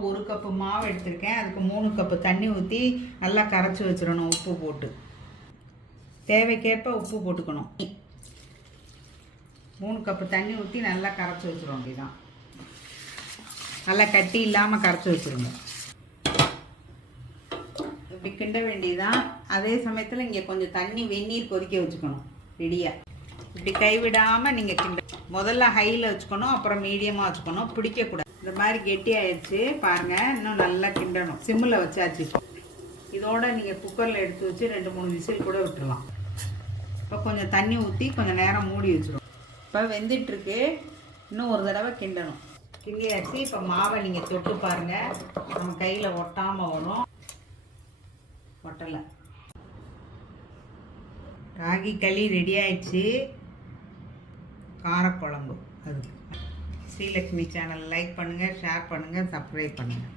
போகிறோம். 1 கப்பு மாவு எடுத்திருக்கேன். அதுக்கு 3 கப்பு தண்ணி ஊற்றி நல்லா கரைச்சி வச்சிடணும். உப்பு போட்டு தேவைக்கேற்ப உப்பு போட்டுக்கணும். 3 கப்பு தண்ணி ஊற்றி நல்லா கரைச்சி வச்சிடும். அப்படிதான் நல்லா கட்டி இல்லாமல் கரைச்சி வச்சுருங்க. இப்படி கிண்ட வேண்டியதான். அதே சமயத்தில் இங்கே கொஞ்சம் தண்ணி வெந்நீர் கொதிக்க வச்சுக்கணும் ரெடியாக. இப்படி கைவிடாமல் நீங்கள் கிண்ட முதல்ல ஹையில் வச்சுக்கணும், அப்புறம் மீடியமாக வச்சுக்கணும். பிடிக்கக்கூடாது. இந்த மாதிரி கெட்டி ஆயிடுச்சு பாருங்கள். இன்னும் நல்லா கிண்டணும். சிம்மில் வச்சாச்சு. இதோட நீங்கள் குக்கரில் எடுத்து வச்சு 2-3 விசில் கூட விட்டுடலாம். இப்போ கொஞ்சம் தண்ணி ஊற்றி கொஞ்சம் நேரம் மூடி வச்சிடும். இப்போ வெந்துட்டுருக்கு. இன்னும் ஒரு தடவை கிண்டணும். கிண்டியாச்சு. இப்போ மாவை நீங்கள் தொட்டு பாருங்கள். நம்ம கையில் ஒட்டாமல் வரும். ஒட்டலை. ராகி களி ரெடி ஆயிடுச்சு. காரக்குழம்பு அதுக்கு. ஸ்ரீலக்ஷ்மி சேனல் லைக் பண்ணுங்கள், ஷேர் பண்ணுங்கள், சப்ஸ்கிரைப் பண்ணுங்கள்.